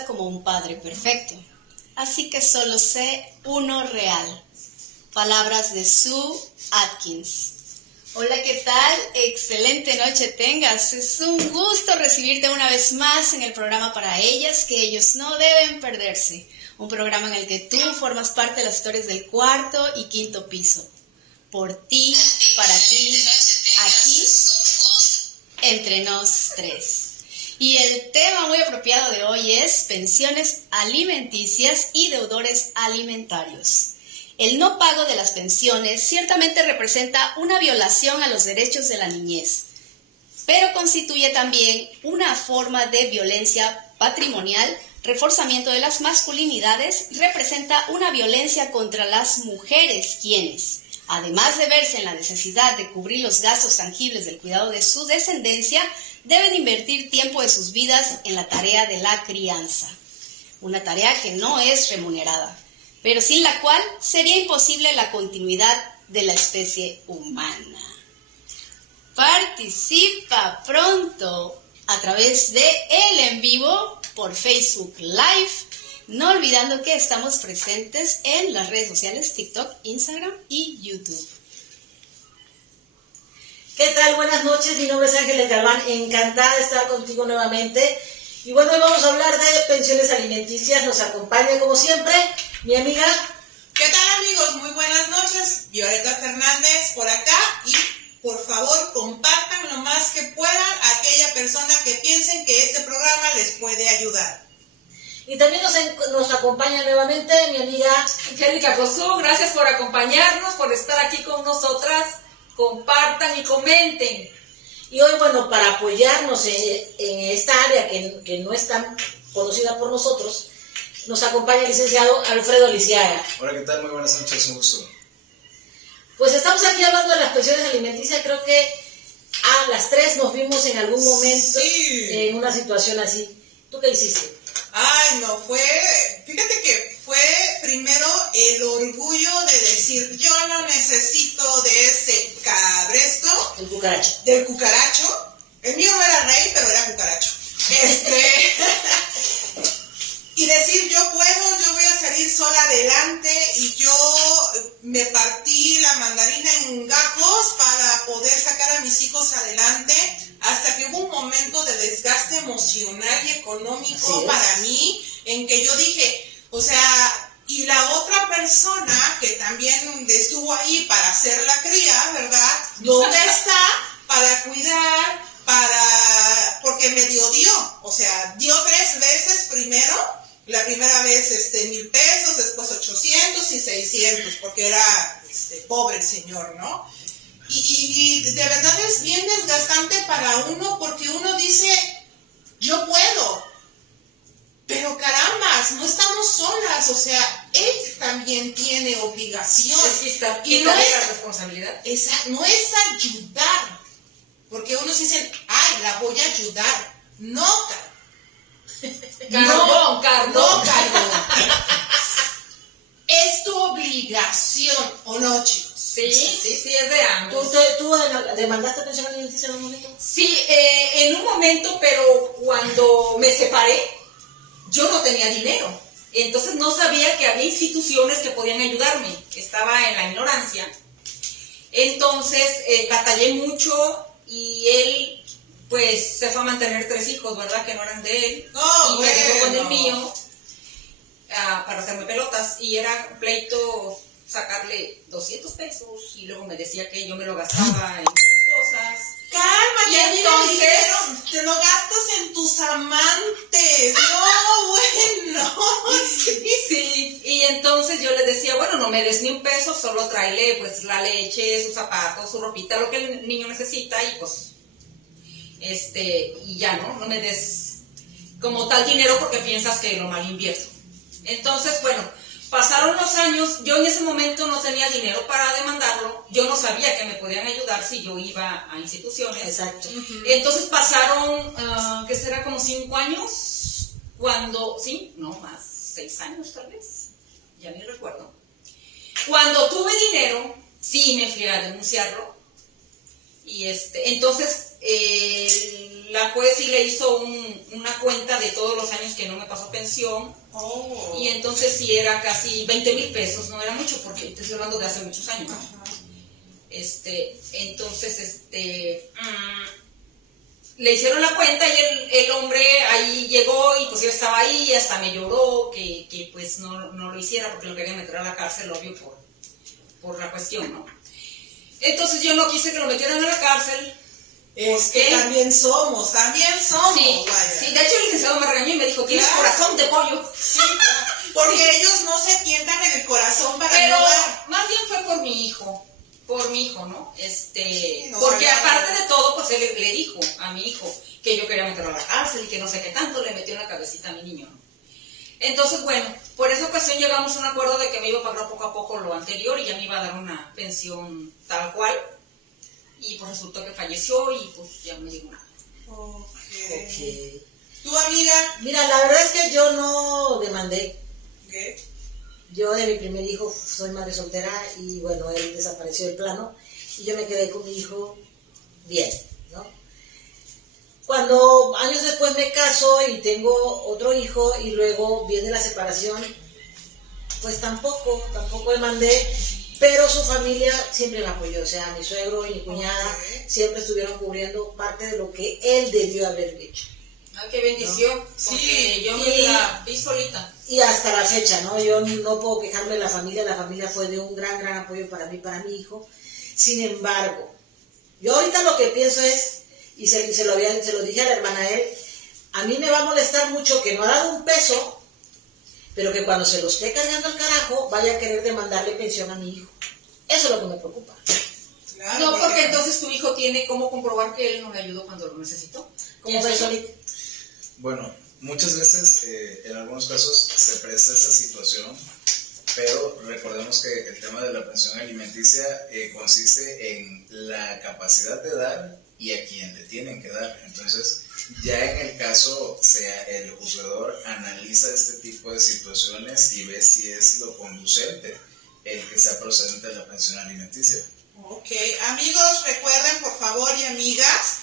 esposa como un padre perfecto. Así que solo sé uno real. Palabras de Sue Atkins. Hola, ¿qué tal? Excelente noche tengas. Es un gusto recibirte una vez más en el programa Para Ellas, que ellos no deben perderse. Un programa en el que tú formas parte de las historias del cuarto y quinto piso. Por ti, para ti, aquí, entre nos tres. Y el tema muy apropiado de hoy es pensiones alimenticias y deudores alimentarios. El no pago de las pensiones ciertamente representa una violación a los derechos de la niñez, pero constituye también una forma de violencia patrimonial, reforzamiento de las masculinidades, representa una violencia contra las mujeres, quienes, además de verse en la necesidad de cubrir los gastos tangibles del cuidado de su descendencia, deben invertir tiempo de sus vidas en la tarea de la crianza, una tarea que no es remunerada, pero sin la cual sería imposible la continuidad de la especie humana. Participa pronto a través de el en vivo por Facebook Live, no olvidando que estamos presentes en las redes sociales TikTok, Instagram y YouTube. ¿Qué tal? Buenas noches, mi nombre es Ángeles Galván, encantada de estar contigo nuevamente. Y bueno, hoy vamos a hablar de pensiones alimenticias. Nos acompaña como siempre mi amiga. ¿Qué tal, amigos? Muy buenas noches. Violeta Fernández por acá y por favor compartan lo más que puedan a aquella persona que piensen que este programa les puede ayudar. Y también nos acompaña nuevamente mi amiga Angélica Cosú. Gracias por acompañarnos, por estar aquí con nosotras. Compartan y comenten. Y hoy, bueno, para apoyarnos en esta área que no es tan conocida por nosotros, nos acompaña el licenciado Alfredo Lisiaga. Hola, ¿qué tal? Muy buenas noches, un gusto. Pues estamos aquí hablando de las pensiones alimenticias. Creo que las tres nos vimos en algún momento en una situación así. ¿Tú qué hiciste? Ay, no, fíjate que fue primero el orgullo de decir, yo no necesito de ese cabresto. El cucaracho. Del cucaracho. El mío no era rey, pero era cucaracho. Y decir, yo puedo, yo voy a salir sola adelante, y yo me partí la mandarina en gajos para poder sacar a mis hijos adelante, hasta que hubo un momento de desgaste emocional y económico para mí, en que yo dije, o sea, y la otra persona que también estuvo ahí para hacer la cría, ¿verdad? ¿Dónde está para cuidar, porque me dio, o sea, dio 3 veces primero? La primera vez 1,000 pesos, después 800 y 600, porque era pobre el señor, ¿no? Y de verdad es bien desgastante para uno, porque uno dice, yo puedo, pero carambas, no estamos solas, o sea, él también tiene obligación. Y no es la responsabilidad. No es ayudar, porque unos dicen, ay, la voy a ayudar. No, Carbón. Es tu obligación, ¿o no, chicos? Sí, es de ambos. ¿Tú demandaste pensión alimenticia en un momento? Sí, en un momento, pero cuando me separé, yo no tenía dinero. Entonces no sabía que había instituciones que podían ayudarme. Estaba en la ignorancia. Entonces batallé mucho y él pues se fue a mantener 3 hijos, ¿verdad? Que no eran de él. Y me dejó con el mío para hacerme pelotas. Y era pleito sacarle 200 pesos. Y luego me decía que yo me lo gastaba en otras cosas. Calma, y entonces te lo gastas en tus amantes. No, bueno. Sí. Y entonces yo le decía, bueno, no me des ni un peso, solo tráele pues la leche, sus zapatos, su ropita, lo que el niño necesita, y pues y ya no me des como tal dinero porque piensas que lo mal invierto. Entonces, bueno, pasaron los años, yo en ese momento no tenía dinero para demandarlo, yo no sabía que me podían ayudar si yo iba a instituciones. Exacto. Entonces pasaron, ¿qué será? Como 5 años, más, 6 años tal vez, ya ni recuerdo. Cuando tuve dinero, sí me fui a denunciarlo. Y entonces la juez sí le hizo una cuenta de todos los años que no me pasó pensión. Oh. Y entonces sí era casi 20,000 pesos, no era mucho porque te estoy hablando de hace muchos años. Entonces le hicieron la cuenta y el hombre ahí llegó y pues yo estaba ahí y hasta me lloró que pues no lo hiciera porque lo quería meter a la cárcel, obvio, por la cuestión, ¿no? Entonces yo no quise que lo metieran a la cárcel. Es que también somos, Sí, vaya. sí, de hecho el licenciado me regañó y me dijo, tienes Claro. corazón de pollo. Sí, claro. Porque ellos no se tientan en el corazón para Pero ayudar. más bien fue por mi hijo, ¿no? nos Porque hablaron. aparte de todo, pues él le dijo a mi hijo que yo quería meterlo a la cárcel y que no sé qué tanto, le metió en la cabecita a mi niño, ¿no? Entonces, bueno, por esa ocasión llegamos a un acuerdo de que me iba a pagar poco a poco lo anterior y ya me iba a dar una pensión tal cual. Y pues resultó que falleció y pues ya me llegó nada. Ok. ¿Tu amiga? Mira, la verdad es que yo no demandé. ¿Qué? Yo de mi primer hijo soy madre soltera y bueno, él desapareció del plano y yo me quedé con mi hijo bien, ¿no? Cuando años después me caso y tengo otro hijo y luego viene la separación, pues tampoco demandé, pero su familia siempre me apoyó, o sea, mi suegro y mi cuñada siempre estuvieron cubriendo parte de lo que él debió haber hecho. Ay, qué bendición, ¿no? porque Sí, yo me la vi solita. Y hasta la fecha, ¿no? Yo no puedo quejarme de la familia fue de un gran apoyo para mí, para mi hijo. Sin embargo, yo ahorita lo que pienso es, y se lo dije a la hermana él, a mí me va a molestar mucho que no ha dado un peso, pero que cuando se lo esté cargando al carajo, vaya a querer demandarle pensión a mi hijo. Eso es lo que me preocupa. Claro, No, porque entonces tu hijo tiene cómo comprobar que él no me ayudó cuando lo necesitó. ¿Cómo ves, Solid? Bueno, muchas veces, en algunos casos, se presta esa situación, pero recordemos que el tema de la pensión alimenticia consiste en la capacidad de dar y a quién le tienen que dar. Entonces, ya en el caso, el juzgador analiza este tipo de situaciones y ve si es lo conducente el que sea procedente de la pensión alimenticia. Ok, amigos, recuerden por favor y amigas,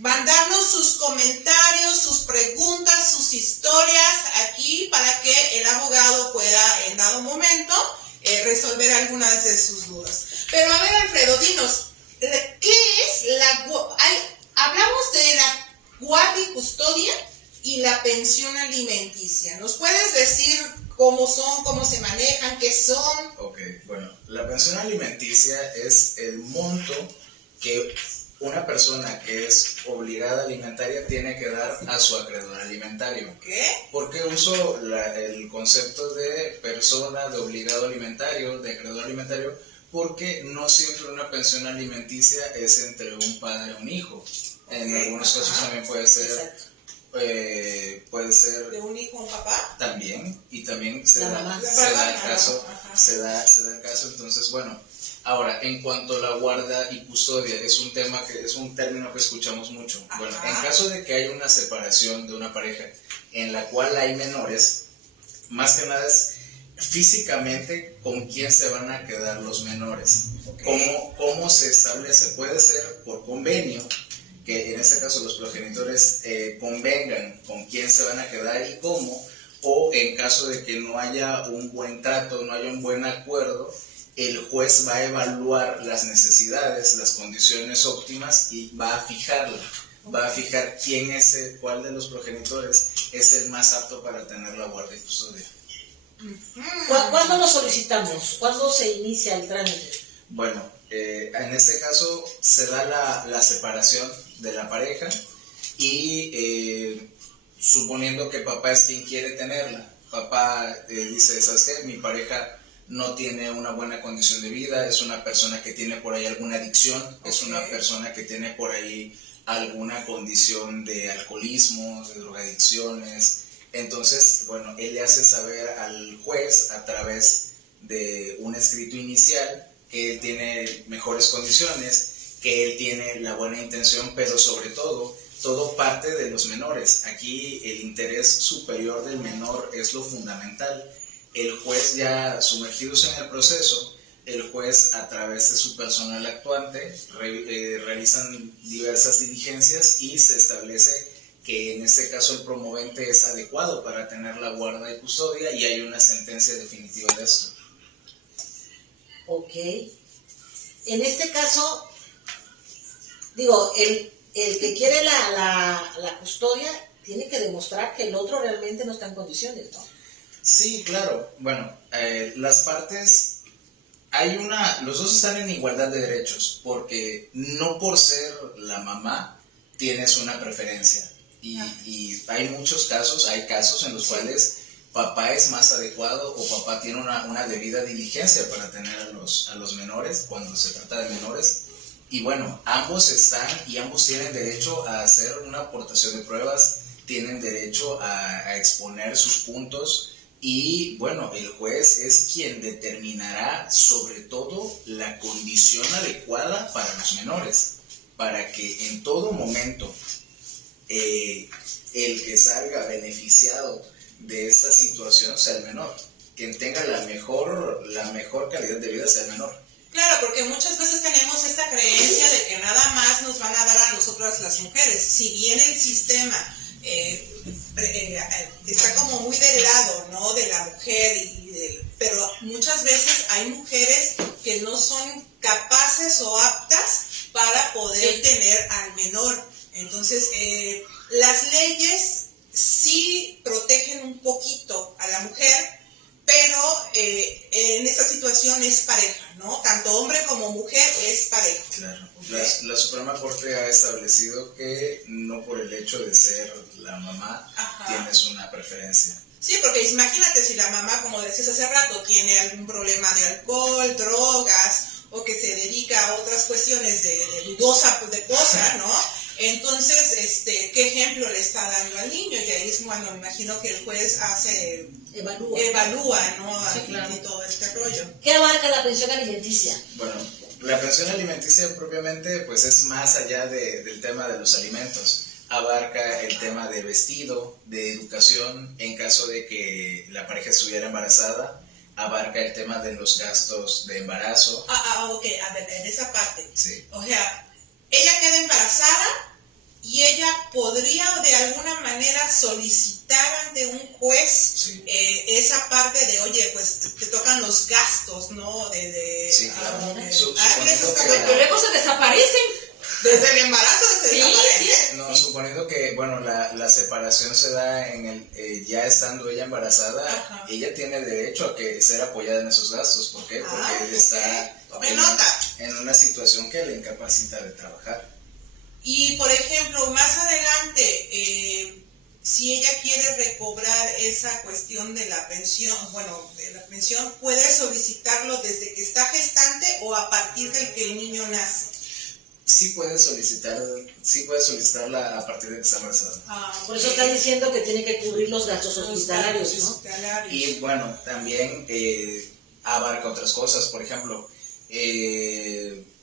mandarnos sus comentarios, sus preguntas, sus historias aquí para que el abogado pueda en dado momento resolver algunas de sus dudas. Pero a ver, Alfredo, dinos, ¿qué es hablamos de la guardia y custodia y la pensión alimenticia? ¿Nos puedes decir cómo son, cómo se manejan, qué son? Ok, bueno, la pensión alimenticia es el monto que una persona que es obligada alimentaria tiene que dar a su acreedor alimentario. ¿Qué? ¿Por qué uso el concepto de persona, de obligado alimentario, de acreedor alimentario? Porque no siempre una pensión alimenticia es entre un padre y un hijo. En algunos casos también puede ser ¿De un hijo a un papá? también, y también se La da mamá. el caso, Ajá. se da el caso. Entonces, bueno, ahora, en cuanto a la guarda y custodia, es un término que escuchamos mucho. Ajá. Bueno, en caso de que haya una separación de una pareja en la cual hay menores, más que nada es físicamente con quién se van a quedar los menores. ¿Cómo se establece? Puede ser por convenio, que en este caso los progenitores convengan con quién se van a quedar y cómo, o en caso de que no haya un buen trato, no haya un buen acuerdo, el juez va a evaluar las necesidades, las condiciones óptimas y va a fijar cuál de los progenitores es el más apto para tener la guardia y custodia. ¿Cuándo lo solicitamos? ¿Cuándo se inicia el trámite? Bueno, en este caso se da la separación de la pareja y suponiendo que papá es quien quiere tenerla, papá dice, ¿sabes qué? Mi pareja no tiene una buena condición de vida, es una persona que tiene por ahí alguna adicción, es una persona que tiene por ahí alguna condición de alcoholismo, de drogadicciones. Entonces, bueno, él le hace saber al juez a través de un escrito inicial que él tiene mejores condiciones, que él tiene la buena intención, pero sobre todo parte de los menores. Aquí el interés superior del menor es lo fundamental. El juez, ya sumergidos en el proceso, el juez, a través de su personal actuante, realizan diversas diligencias y se establece que en este caso el promovente es adecuado para tener la guarda y custodia y hay una sentencia definitiva de esto. Ok. En este caso, digo, el que quiere la custodia tiene que demostrar que el otro realmente no está en condiciones, ¿no? Sí, claro. Bueno, las partes... los dos están en igualdad de derechos, porque no por ser la mamá tienes una preferencia. Y hay muchos casos, hay casos en los cuales papá es más adecuado o papá tiene una debida diligencia para tener a los menores, cuando se trata de menores. Y bueno, ambos están y ambos tienen derecho a hacer una aportación de pruebas, tienen derecho a exponer sus puntos. Y bueno, el juez es quien determinará sobre todo la condición adecuada para los menores, para que en todo momento el que salga beneficiado de esta situación sea el menor, quien tenga la mejor calidad de vida sea el menor. Claro, porque muchas veces tenemos esta creencia de que nada más nos van a dar a nosotras las mujeres. Si bien el sistema está como muy del lado, ¿no?, de la mujer, pero muchas veces hay mujeres que no son capaces o aptas para poder tener al menor. Entonces, las leyes sí protegen un poquito a la mujer, pero en esta situación es pareja, ¿no? Tanto hombre como mujer es pareja. Claro. ¿Okay? La Suprema Corte ha establecido que no por el hecho de ser la mamá tienes una preferencia. Sí, porque imagínate si la mamá, como decías hace rato, tiene algún problema de alcohol, drogas, o que se dedica a otras cuestiones de dudosa cosa, ¿no? Entonces, ¿qué ejemplo le está dando al niño? Y ahí es cuando me imagino que el juez evalúa, ¿no? Sí, claro. Y todo este rollo. ¿Qué abarca la pensión alimenticia? Bueno, la pensión alimenticia propiamente pues es más allá del tema de los alimentos. Abarca el tema de vestido, de educación, en caso de que la pareja estuviera embarazada. Abarca el tema de los gastos de embarazo. Ok, a ver, en esa parte. Sí. O sea, ella queda embarazada y ella podría de alguna manera solicitar ante un juez esa parte de, oye, pues te tocan los gastos, ¿no? Sí, claro. Pero luego se desaparecen. Desde el embarazo se desaparece. Sí. No, suponiendo que, bueno, la separación se da ya estando ella embarazada, ella tiene derecho a ser apoyada en esos gastos. ¿Por qué? Porque ella está en una situación que le incapacita de trabajar. Y, por ejemplo, más adelante, si ella quiere recobrar esa cuestión de la pensión, ¿puede solicitarlo desde que está gestante o a partir del que el niño nace? Sí puede solicitarla a partir de que está embarazada. Por eso está diciendo que tiene que cubrir los gastos hospitalarios, ¿no? Y bueno, también abarca otras cosas, por ejemplo,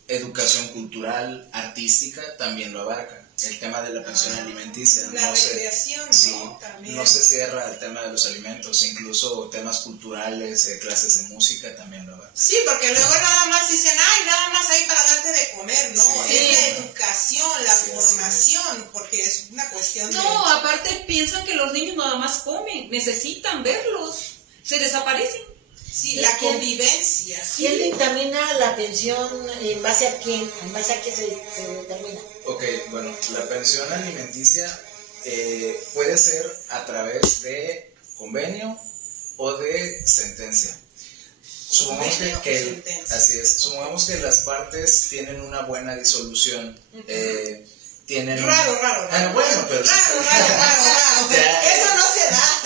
educación cultural, artística, también lo abarca. El tema de la pensión alimenticia. La recreación, ¿no? Sí, también. No se cierra el tema de los alimentos, incluso temas culturales, clases de música también lo abarca. Sí, porque luego nada más dicen, nada más hay para darte de comer, ¿no? Sí. Es la educación, la formación, porque es una cuestión No, aparte piensan que los niños nada más comen, necesitan verlos, se desaparecen. Sí, la convivencia. ¿Quién dictamina la pensión? ¿En base a quién? ¿En base a qué se determina? Ok, bueno, la pensión alimenticia puede ser a través de convenio o de sentencia. Supongamos supongamos que las partes tienen una buena disolución. Tienen Raro. Bueno, pero Raro. Eso no se da.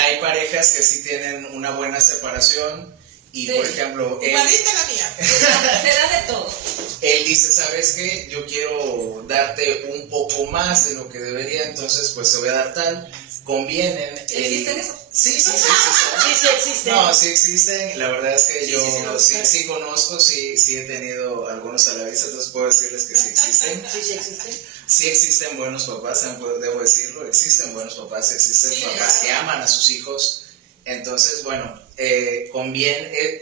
Hay parejas que sí tienen una buena separación y, por ejemplo, Igualita la mía. Se da de todo. él dice, ¿sabes qué? Yo quiero darte un poco más de lo que debería, entonces pues te voy a dar tal. Convienen. ¿Existen eso? Sí, Sí, sí existe. No, sí existen. La verdad es que Sí, yo sí, sí conozco, sí he tenido algunos a la vista, entonces puedo decirles que sí existen. Sí existe. Sí existen buenos papás, debo decirlo, existen buenos papás, existen Sí, papás claro. que aman a sus hijos. Entonces, bueno,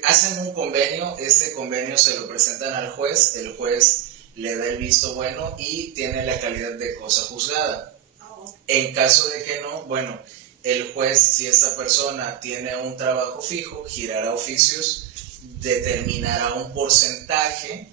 hacen un convenio, este convenio se lo presentan al juez, el juez le da el visto bueno y tiene la calidad de cosa juzgada. En caso de que no, bueno, el juez, si esta persona tiene un trabajo fijo, girará oficios, determinará un porcentaje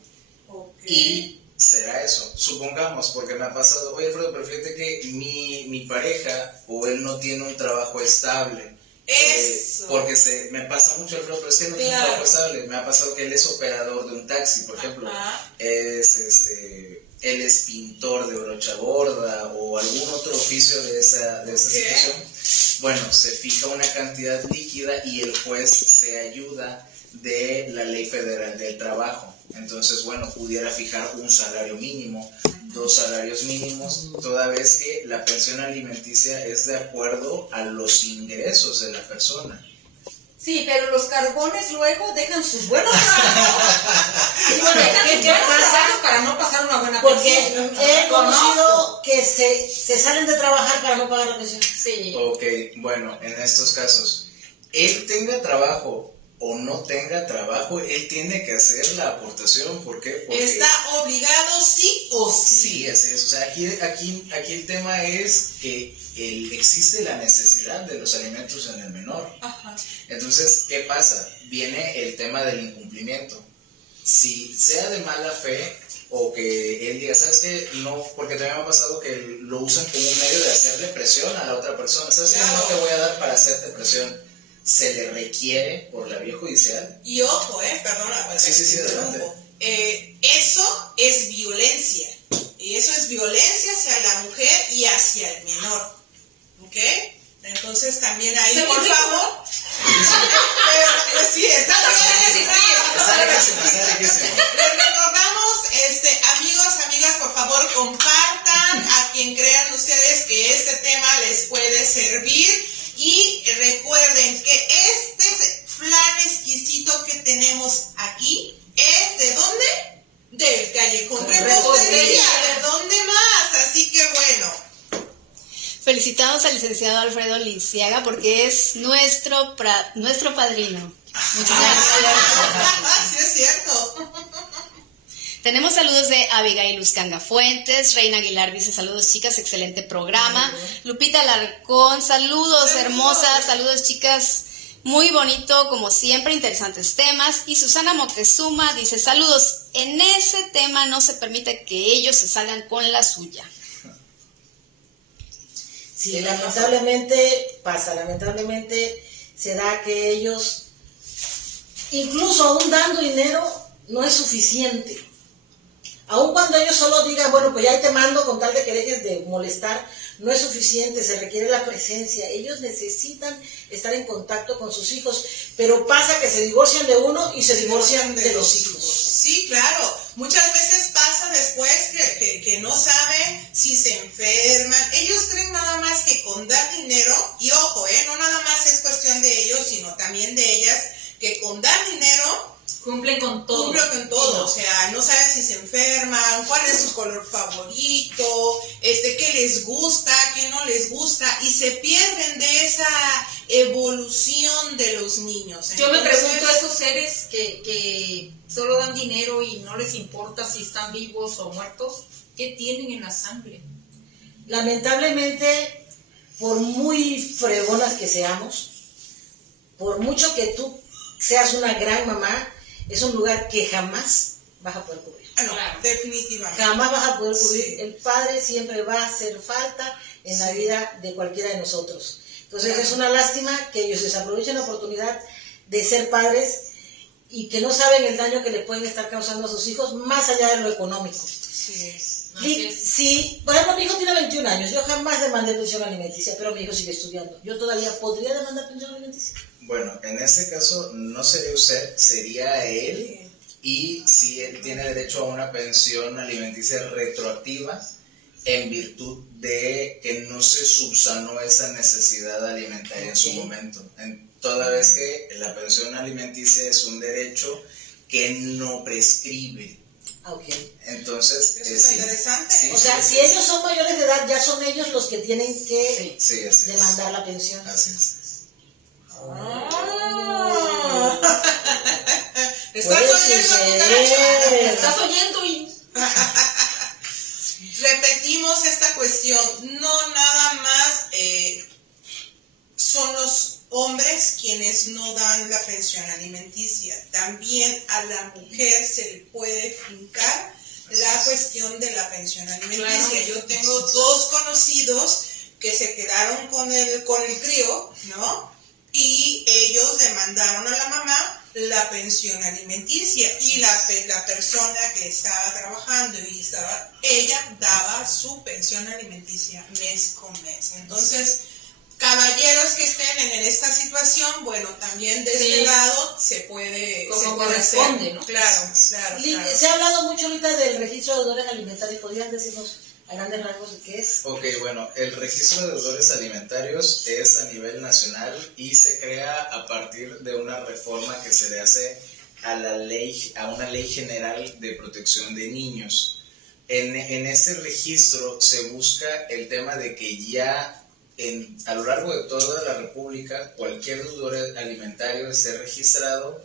y será eso. Supongamos, porque me ha pasado, oye Alfredo, pero fíjate que mi pareja o él no tiene un trabajo estable. Eso. Porque me pasa mucho, Alfredo, pero es que no tiene un Claro. trabajo estable. Me ha pasado que él es operador de un taxi, por ejemplo. Ajá. Él es pintor de brocha gorda o algún otro oficio de esa situación. Bueno, se fija una cantidad líquida y el juez se ayuda de la Ley Federal del Trabajo. Entonces, bueno, pudiera fijar un salario mínimo, 2 salarios mínimos, toda vez que la pensión alimenticia es de acuerdo a los ingresos de la persona. Sí, pero los carbones luego dejan sus buenos trabajos. Y bueno, ¿qué pasa? Para no pasar una buena Porque pensión. he conocido que se salen de trabajar para no pagar la pensión. Sí. Ok, bueno, en estos casos, él tenga trabajo o no tenga trabajo, él tiene que hacer la aportación. ¿Por qué? Porque Está obligado sí o sí. sí, así es. O sea, aquí el tema es que existe la necesidad de los alimentos en el menor. Ajá. Entonces, ¿qué pasa? Viene el tema del incumplimiento. Si sea de mala fe o que él diga, ¿sabes qué? No, porque también me ha pasado que lo usan como un medio de hacerle presión a la otra persona. ¿Sabes qué? No te voy a dar para hacerte presión. Se le requiere por la vía judicial. Y ojo, perdona, Sí, te adelante. interrumpo. Eso es violencia. Y eso es violencia hacia la mujer y hacia el menor. ¿Ok? Entonces también ahí, Se por volvió. favor. Sí, está Riquísimo. Les recordamos, amigos, amigas, por favor, compartan a quien crean ustedes que este tema les puede servir. Y recuerden que este flan exquisito que tenemos aquí es ¿de dónde? Del Callejón Repostería. ¿De dónde más? Así que bueno. Felicitamos al licenciado Alfredo Lisiaga porque es nuestro padrino. Muchísimas gracias. Sí, es cierto. Tenemos saludos de Abigail Luzcanga Fuentes, Reina Aguilar dice saludos chicas, excelente programa. Lupita Alarcón, saludos hermosas, saludos chicas, muy bonito como siempre, interesantes temas. Y Susana Moctezuma dice saludos, en ese tema no se permite que ellos se salgan con la suya. Sí, lamentablemente se da que ellos, incluso aún dando dinero, no es suficiente. Aun cuando ellos solo digan, bueno, pues ya ahí te mando con tal de que dejes de molestar, no es suficiente, se requiere la presencia. Ellos necesitan estar en contacto con sus hijos, pero pasa que se divorcian de uno y se divorcian de los hijos. Sí, claro. Muchas veces pasa después que no saben si se enferman. Ellos creen nada más que con dar dinero, y ojo, no nada más es cuestión de ellos, sino también de ellas, que con dar dinero Cumplen con todo. cumplo con todo, o sea, no saben si se enferman, cuál es su color favorito, qué les gusta, qué no les gusta, y se pierden de esa evolución de los niños. Yo me Entonces, pregunto a esos seres que solo dan dinero y no les importa si están vivos o muertos, ¿qué tienen en la sangre? Lamentablemente, por muy fregonas que seamos, por mucho que tú seas una gran mamá, es un lugar que jamás vas a poder cubrir. no, Claro. definitivamente. Jamás vas a poder cubrir. Sí. El padre siempre va a hacer falta en la vida de cualquiera de nosotros. Entonces Claro. es una lástima que ellos desaprovechen la oportunidad de ser padres y que no saben el daño que le pueden estar causando a sus hijos más allá de lo económico. Sí. Así es. Sí, por ejemplo, mi hijo tiene 21 años, yo jamás demandé pensión alimenticia, pero mi hijo sigue estudiando. ¿Yo todavía podría demandar pensión alimenticia? Bueno, en este caso no sería usted, sería él y si él tiene derecho a una pensión alimenticia retroactiva en virtud de que no se subsanó esa necesidad alimentaria en su momento. Toda vez que la pensión alimenticia es un derecho que no prescribe. Okay. Entonces, Eso es interesante. Sí, O sea, si ellos son mayores de edad, ya son ellos los que tienen que sí, así demandar la pensión. Así es. ¿Estás Puede oyendo, suceder. cucaracha? ¿Estás oyendo? Y Repetimos esta cuestión, no nada más son los hombres quienes no dan la pensión alimenticia, también a la mujer se le puede fincar la cuestión de la pensión alimenticia. Claro. Yo tengo 2 conocidos que se quedaron con el crío, ¿no? Y ellos demandaron a la mamá la pensión alimenticia y la persona que estaba trabajando ella daba su pensión alimenticia mes con mes. Entonces, caballeros que estén en esta situación, bueno, también de este lado se puede corresponde, hacer, ¿no? Claro. Se ha hablado mucho ahorita del registro de deudores alimentarios. ¿Podrías decirnos a grandes rasgos de qué es? Ok, bueno, el registro de deudores alimentarios es a nivel nacional y se crea a partir de una reforma que se le hace a una ley general de protección de niños. En ese registro se busca el tema de que ya a lo largo de toda la República cualquier deudor alimentario esté registrado.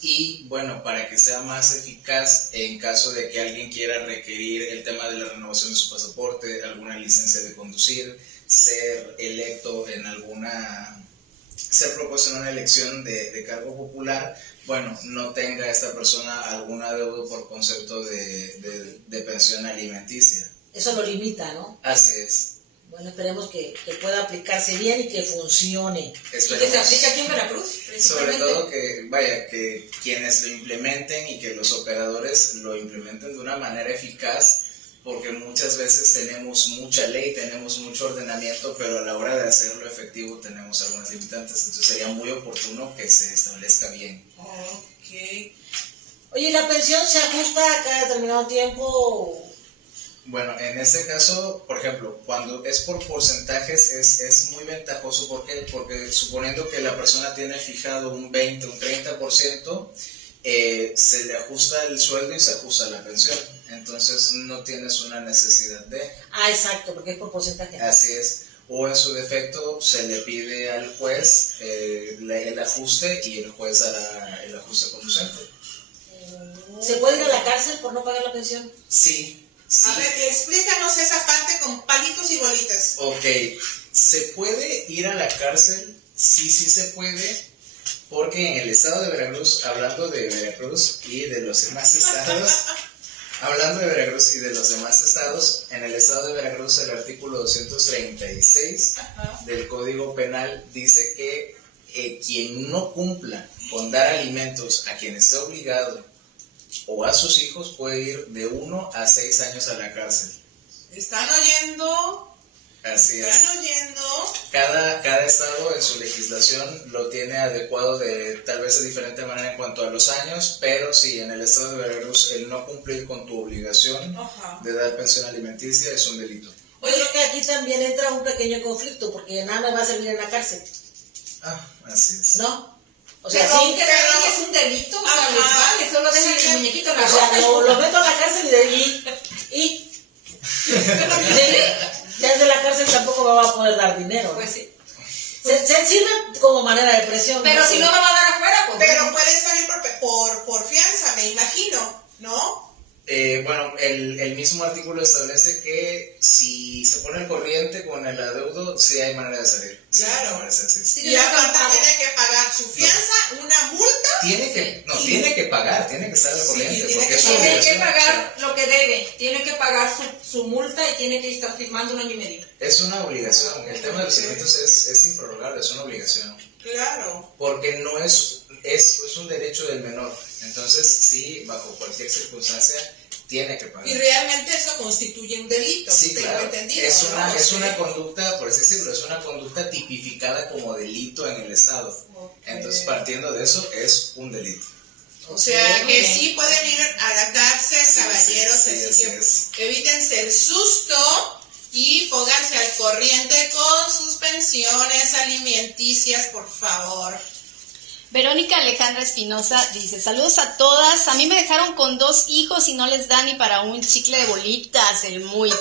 Y bueno, para que sea más eficaz en caso de que alguien quiera requerir el tema de la renovación de su pasaporte, alguna licencia de conducir, ser electo en ser propuesto en una elección de cargo popular, bueno, no tenga esta persona alguna deuda por concepto de pensión alimenticia. Eso lo limita, ¿no? Así es. Bueno, esperemos que pueda aplicarse bien y que funcione. y que se aplica aquí en Veracruz. Sobre todo que quienes lo implementen y que los operadores lo implementen de una manera eficaz, porque muchas veces tenemos mucha ley, tenemos mucho ordenamiento, pero a la hora de hacerlo efectivo tenemos algunas limitantes. Entonces sería muy oportuno que se establezca bien. Ok. Oye, ¿la pensión se ajusta a cada determinado tiempo? Bueno, en este caso, por ejemplo, cuando es por porcentajes es muy ventajoso. ¿Por qué? Porque suponiendo que la persona tiene fijado un 20, un 30%, se le ajusta el sueldo y se ajusta la pensión. Entonces no tienes una necesidad de... Ah, exacto, porque es por porcentaje. Así es. O en su defecto se le pide al juez el ajuste y el juez hará el ajuste conducente. ¿Se puede ir a la cárcel por no pagar la pensión? Sí. Sí. A ver, explícanos esa parte con palitos y bolitas. Ok, ¿se puede ir a la cárcel? Sí, sí se puede, porque en el estado de Veracruz, hablando de Veracruz y de los demás estados, en el estado de Veracruz el artículo 236 del Código Penal dice que quien no cumpla con dar alimentos a quien esté obligado o a sus hijos puede ir de 1 a 6 años a la cárcel. ¿Están oyendo? Así es. ¿Están oyendo? Cada estado en su legislación lo tiene adecuado tal vez de diferente manera en cuanto a los años, pero sí, en el estado de Veracruz el no cumplir con tu obligación de dar pensión alimenticia es un delito. Oye, creo que aquí también entra un pequeño conflicto, porque nada me va a servir en la cárcel. Así es. ¿No? O sea, Pero sí, aunque saben que es un delito, o sea, les vale, solo dejan el muñequito en la o sea, ropa. lo meto a la cárcel y desde la cárcel tampoco me va a poder dar dinero. Pues sí. Se sirve como manera de presión. Pero si no me va a dar afuera, pues. Pero puede salir por fianza, me imagino, ¿no? Bueno, el mismo artículo establece que si se pone al corriente con el adeudo, sí hay manera de salir. Claro. Sí. Y aparte tiene que pagar su fianza, una multa. Tiene que pagar, tiene que estar al corriente. tiene porque que es su Tiene que obligación. pagar lo que debe, tiene que pagar su multa y tiene que estar firmando 1 año y medio. Es una obligación. El tema de los alimentos es improrrogable, es una obligación. Claro. Porque no es un derecho del menor. Entonces, sí, bajo cualquier circunstancia, tiene que pagar. Y realmente eso constituye un delito. Sí, tengo claro. entendido, Es ¿no? una conducta, por así decirlo, es una conducta tipificada como delito en el Estado. Ok. Entonces, partiendo de eso, es un delito. O sea, Muy que bien. sí pueden ir a la cárcel, caballeros, sí, así así que es. evítense el susto y pónganse al corriente con sus pensiones alimenticias, por favor. Verónica Alejandra Espinosa dice, saludos a todas, a mí me dejaron con 2 hijos y no les da ni para un chicle de bolitas, el muy.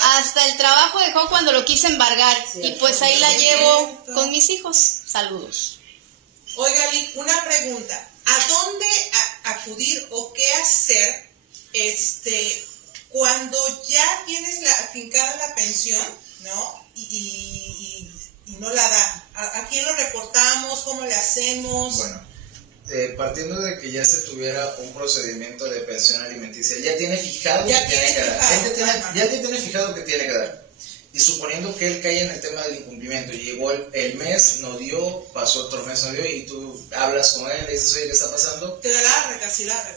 Hasta el trabajo dejó cuando lo quise embargar y pues ahí la llevo con mis hijos. Saludos. Oiga, Lick, una pregunta. ¿A dónde acudir o qué hacer cuando ya tienes fincada la pensión, ¿no? Y no la da? ¿A quién lo reportamos? ¿Cómo le hacemos? Bueno, partiendo de que ya se tuviera un procedimiento de pensión alimenticia, ya tiene fijado Ya que tiene tiene que dar. fijado, Ya tiene fijado que tiene que dar. Y suponiendo que él cae en el tema del incumplimiento, llegó el mes, no dio, pasó otro mes, no dio, y tú hablas con él, le dices, oye, ¿qué está pasando? Te da larga, sí, larga.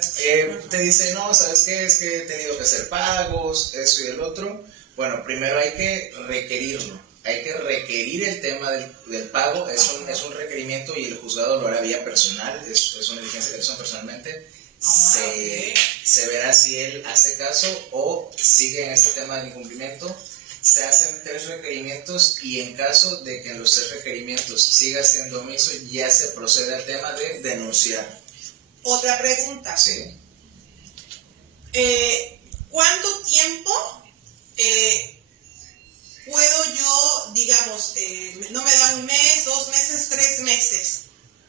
Te dice, no, ¿sabes qué? Es que he tenido que hacer pagos, eso y el otro. Bueno, primero hay que requerirlo. Hay que requerir el tema del pago. Es un requerimiento y el juzgado lo hará vía personal. Es una diligencia que realizan personalmente. Se verá si él hace caso o sigue en este tema del incumplimiento. Se hacen 3 requerimientos y en caso de que en los 3 requerimientos siga siendo omiso, ya se procede al tema de denunciar. Otra pregunta. Sí. ¿Cuánto tiempo puedo yo, digamos, no me da 1 mes, 2 meses, 3 meses?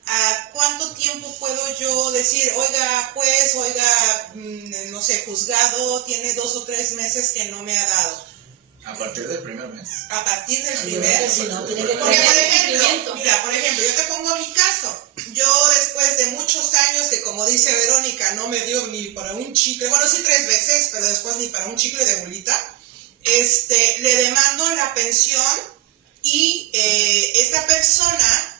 ¿A cuánto tiempo puedo yo decir, oiga, juez, oiga, no sé, juzgado, tiene 2 o 3 meses que no me ha dado? A partir del primer mes. A partir del Yo creo primer. que sí, ¿no? Tiene que Porque, por poner- ejemplo, mira, por ejemplo, yo te pongo mi caso. Yo después de muchos años que, como dice Verónica, no me dio ni para un chicle, bueno, sí 3 veces, pero después ni para un chicle de bolita, le demando la pensión y esta persona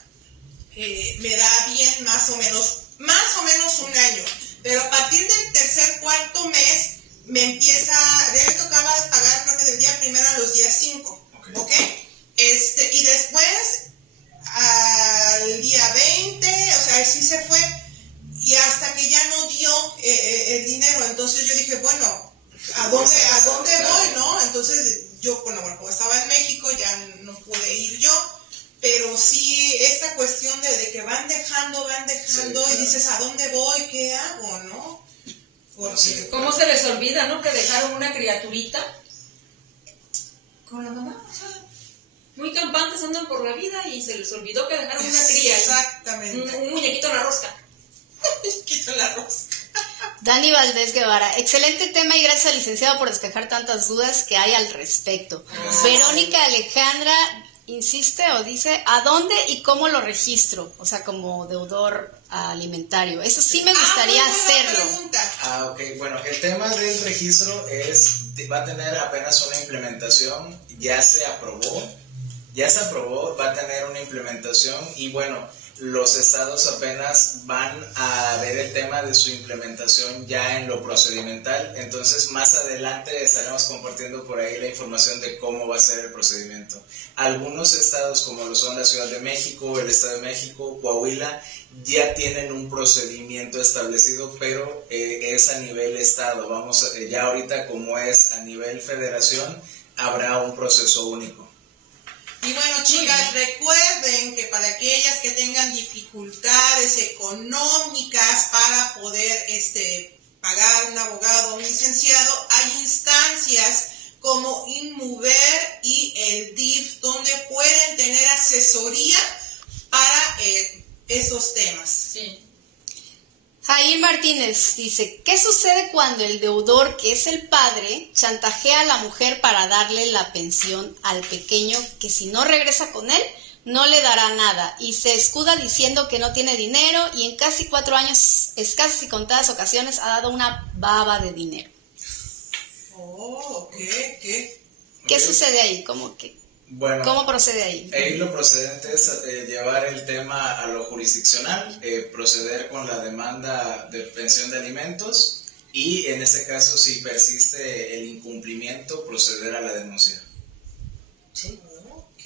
me da bien más o menos 1 año. Pero a partir del tercer, cuarto mes, me me tocaba pagar, creo que del día primero a los días 5, ¿ok? Y después, al día 20, o sea, sí se fue, y hasta que ya no dio el dinero, entonces yo dije, bueno, ¿a dónde voy, no? Entonces yo, bueno, como estaba en México, ya no pude ir yo, pero sí, esta cuestión de que van dejando, Sí, claro. y dices, ¿a dónde voy? ¿Qué hago, no? Porque, Sí. ¿Cómo se les olvida, no? Que dejaron una criaturita con la mamá. O sea, muy campantes andan por la vida y se les olvidó que dejaron una cría. Exactamente. Un muñequito en la rosca. Quito la rosa. Dani Valdés Guevara, excelente tema y gracias al licenciado por despejar tantas dudas que hay al respecto. Verónica Alejandra insiste o dice, ¿a dónde y cómo lo registro? O sea, como deudor alimentario. Eso sí me gustaría muy buena hacerlo. pregunta. Ok, bueno, el tema del registro va a tener apenas una implementación, ya se aprobó, va a tener una implementación y bueno, los estados apenas van a ver el tema de su implementación ya en lo procedimental, entonces más adelante estaremos compartiendo por ahí la información de cómo va a ser el procedimiento. Algunos estados como lo son la Ciudad de México, el Estado de México, Coahuila, ya tienen un procedimiento establecido, pero es a nivel estado. Ya ahorita como es a nivel federación, habrá un proceso único. Y bueno, chicas, recuerden que para aquellas que tengan dificultades económicas para poder pagar un abogado o un licenciado, hay instancias como Inmover y el DIF donde pueden tener asesoría para esos temas. Sí. Jair Martínez dice, ¿qué sucede cuando el deudor, que es el padre, chantajea a la mujer para darle la pensión al pequeño, que si no regresa con él, no le dará nada, y se escuda diciendo que no tiene dinero y en casi 4 años, escasas y contadas ocasiones, ha dado una baba de dinero? Oh, ¿qué? ¿Qué sucede ahí? ¿Cómo procede ahí? Ahí lo procedente es llevar el tema a lo jurisdiccional, proceder con la demanda de pensión de alimentos y en este caso si persiste el incumplimiento proceder a la denuncia. Sí. Ok.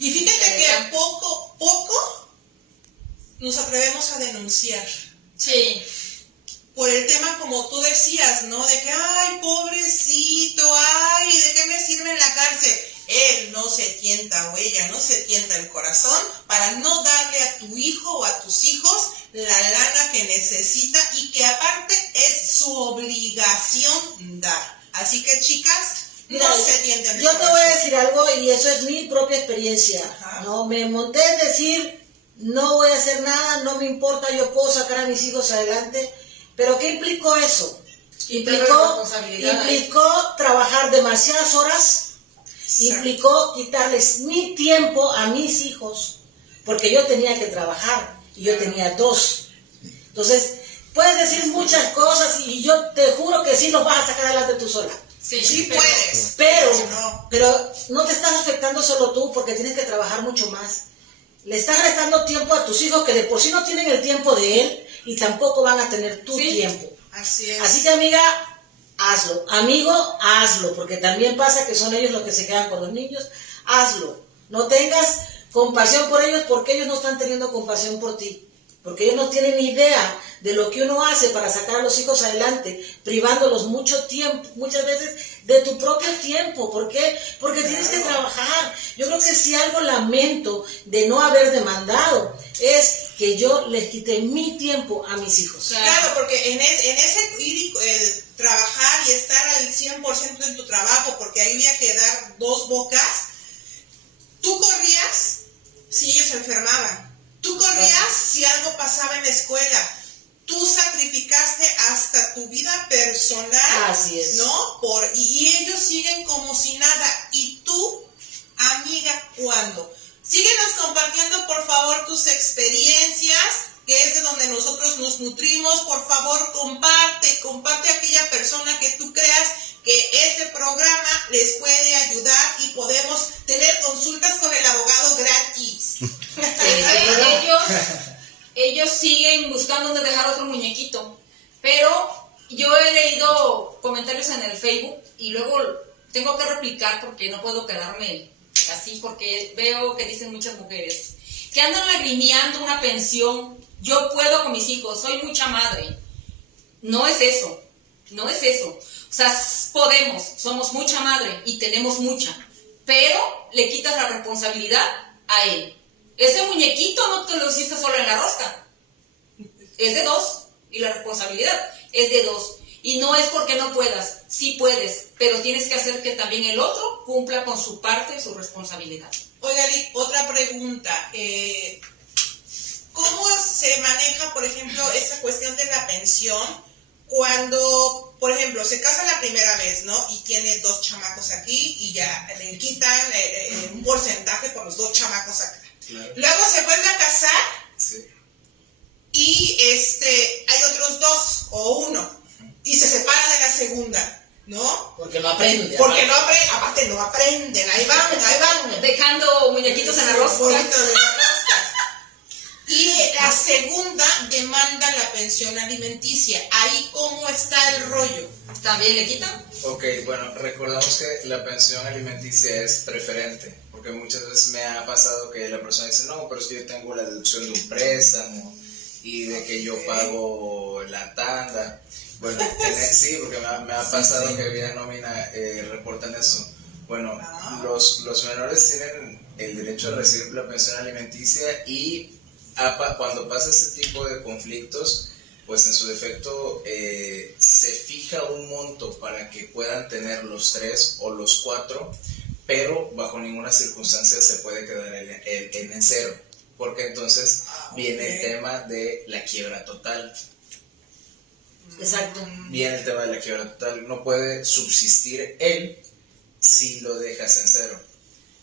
Y fíjate que poco nos atrevemos a denunciar. Sí. Por el tema, como tú decías, ¿no? De que, ay, pobrecito, ay, ¿de qué me sirve en la cárcel? Él no se tienta o ella no se tienta el corazón para no darle a tu hijo o a tus hijos la lana que necesita y que aparte es su obligación dar. Así que, chicas, Mira, no se tienten el yo te voy a corazón. decir algo y eso es mi propia experiencia. Ajá. No me monté en decir, no voy a hacer nada, no me importa, yo puedo sacar a mis hijos adelante. Pero ¿qué implicó eso? Implicó trabajar demasiadas horas, implicó quitarles mi tiempo a mis hijos, porque yo tenía que trabajar y yo tenía 2. Entonces, puedes decir muchas cosas y yo te juro que sí los vas a sacar adelante tú sola. Sí puedes. Pero no te estás afectando solo tú porque tienes que trabajar mucho más. Le estás restando tiempo a tus hijos que de por sí no tienen el tiempo de él y tampoco van a tener tu tiempo. Así es. Así que, amiga, hazlo. Amigo, hazlo, porque también pasa que son ellos los que se quedan con los niños. Hazlo. No tengas compasión por ellos porque ellos no están teniendo compasión por ti. Porque ellos no tienen ni idea de lo que uno hace para sacar a los hijos adelante, privándolos mucho tiempo, muchas veces de tu propio tiempo. ¿Por qué? Porque tienes que trabajar. Yo creo que si algo lamento de no haber demandado es que yo les quité mi tiempo a mis hijos. Claro, porque en ese ir trabajar y estar al 100% en tu trabajo, porque ahí había que dar 2 bocas, tú corrías si ellos se enfermaban. Tú corrías si algo pasaba en la escuela. Tú sacrificaste hasta tu vida personal. Así es. ¿No? Y ellos siguen como si nada. Y tú, amiga, ¿cuándo? Síguenos compartiendo, por favor, tus experiencias, que es de donde nosotros nos nutrimos. Por favor, comparte a aquella persona que tú creas que este programa les puede ayudar y podemos tener consultas con el abogado gratis. Ellos siguen buscando dónde dejar otro muñequito, pero yo he leído comentarios en el Facebook y luego tengo que replicar porque no puedo quedarme así, porque veo que dicen muchas mujeres que andan lagrimeando una pensión. Yo puedo con mis hijos, soy mucha madre. No es eso. O sea, podemos, somos mucha madre y tenemos mucha, pero le quitas la responsabilidad a él. Ese muñequito no te lo hiciste solo en la rosca, es de 2 y la responsabilidad es de 2. Y no es porque no puedas, sí puedes, pero tienes que hacer que también el otro cumpla con su parte, su responsabilidad. Oiga, otra pregunta. ¿Cómo se maneja, por ejemplo, esa cuestión de la pensión cuando, por ejemplo, se casa la primera vez, ¿no? Y tiene 2 chamacos aquí y ya le quitan un porcentaje por los 2 chamacos acá. Claro. Luego se vuelve a casar, sí, y hay otros 2 o 1 y se separa de la segunda, ¿no? Porque no aprenden. Aparte no aprenden, ahí van. Dejando muñequitos en la rosca. Y la segunda demanda la pensión alimenticia. Ahí, ¿cómo está el rollo? ¿También le quitan? Ok, bueno, recordamos que la pensión alimenticia es preferente, porque muchas veces me ha pasado que la persona dice, no, pero es que yo tengo la deducción de un préstamo y de que yo pago la tanda. Bueno, sí, porque me ha pasado que vía nómina reportan eso. Bueno, los menores tienen el derecho a recibir la pensión alimenticia y cuando pasa este tipo de conflictos, pues en su defecto se fija un monto para que puedan tener los 3 o los 4, pero bajo ninguna circunstancia se puede quedar en 0, porque entonces viene el tema de la quiebra total. Exacto. Viene el tema de la quiebra total. No puede subsistir él si lo dejas en 0.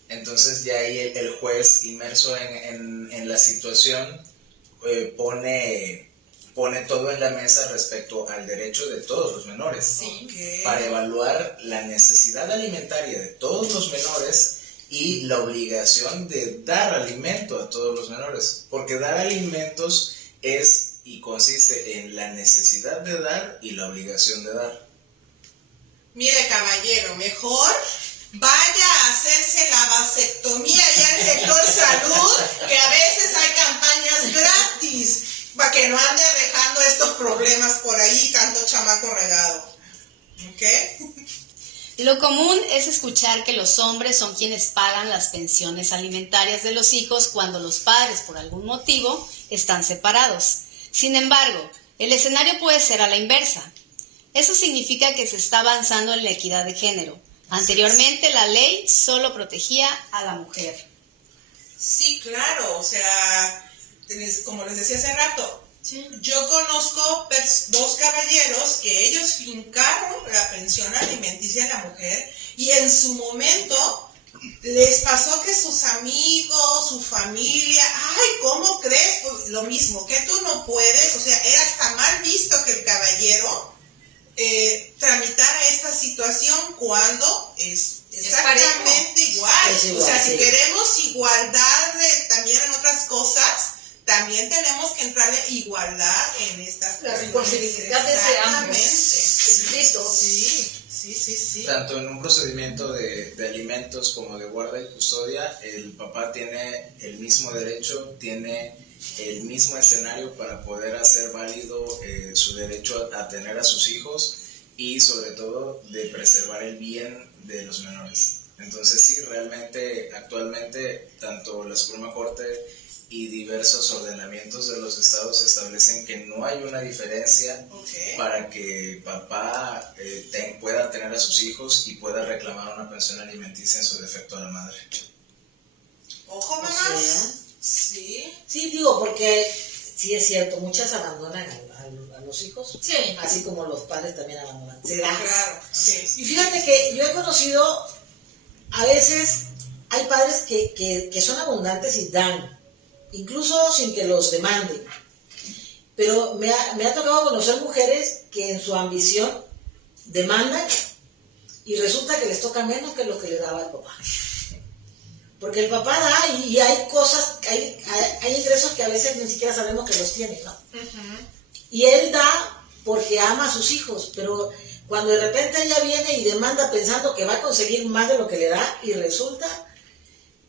Entonces ya ahí el juez, inmerso en la situación, pone todo en la mesa respecto al derecho de todos los menores, sí, para evaluar la necesidad alimentaria de todos los menores y la obligación de dar alimento a todos los menores, porque dar alimentos es y consiste en la necesidad de dar y la obligación de dar. Mire, caballero, mejor vaya a hacerse la vasectomía ya en el sector salud, que a veces hay campañas gratis. para que no ande dejando estos problemas por ahí, tanto chamaco regado. ¿Ok? Lo común es escuchar que los hombres son quienes pagan las pensiones alimentarias de los hijos cuando los padres, por algún motivo, están separados. Sin embargo, el escenario puede ser a la inversa. Eso significa que se está avanzando en la equidad de género. Anteriormente, la ley solo protegía a la mujer. Sí, claro, o sea, como les decía hace rato, yo conozco dos caballeros que ellos fincaron la pensión alimenticia a la mujer y en su momento les pasó que sus amigos, su familia, ay, ¿cómo crees? Pues lo mismo, que tú no puedes, o sea, era hasta mal visto que el caballero tramitara esta situación cuando es exactamente igual. Es igual. O sea, Sí. si queremos igualdad también en otras cosas, también tenemos que entrarle igualdad en estas La cuestiones. responsabilidad de ese ambos. Exactamente. Escrito. Sí. Tanto en un procedimiento de alimentos como de guarda y custodia, el papá tiene el mismo derecho, tiene el mismo escenario para poder hacer válido su derecho a tener a sus hijos y sobre todo de preservar el bien de los menores. Entonces sí, realmente actualmente tanto la Suprema Corte y diversos ordenamientos de los estados establecen que no hay una diferencia para que papá pueda tener a sus hijos y pueda reclamar una pensión alimenticia en su defecto a la madre. Ojo, O mamás. sea, Sí. sí, digo, porque sí es cierto, muchas abandonan a los hijos, Sí. así como los padres también abandonan. Se da. Claro, sí. Y fíjate que yo he conocido, a veces hay padres que son abundantes y dan, incluso sin que los demanden. Pero me ha tocado conocer mujeres que en su ambición demandan y resulta que les toca menos que lo que le daba el papá. Porque el papá da y hay cosas, hay ingresos que a veces ni siquiera sabemos que los tiene, ¿no? Y él da porque ama a sus hijos, pero cuando de repente ella viene y demanda pensando que va a conseguir más de lo que le da y resulta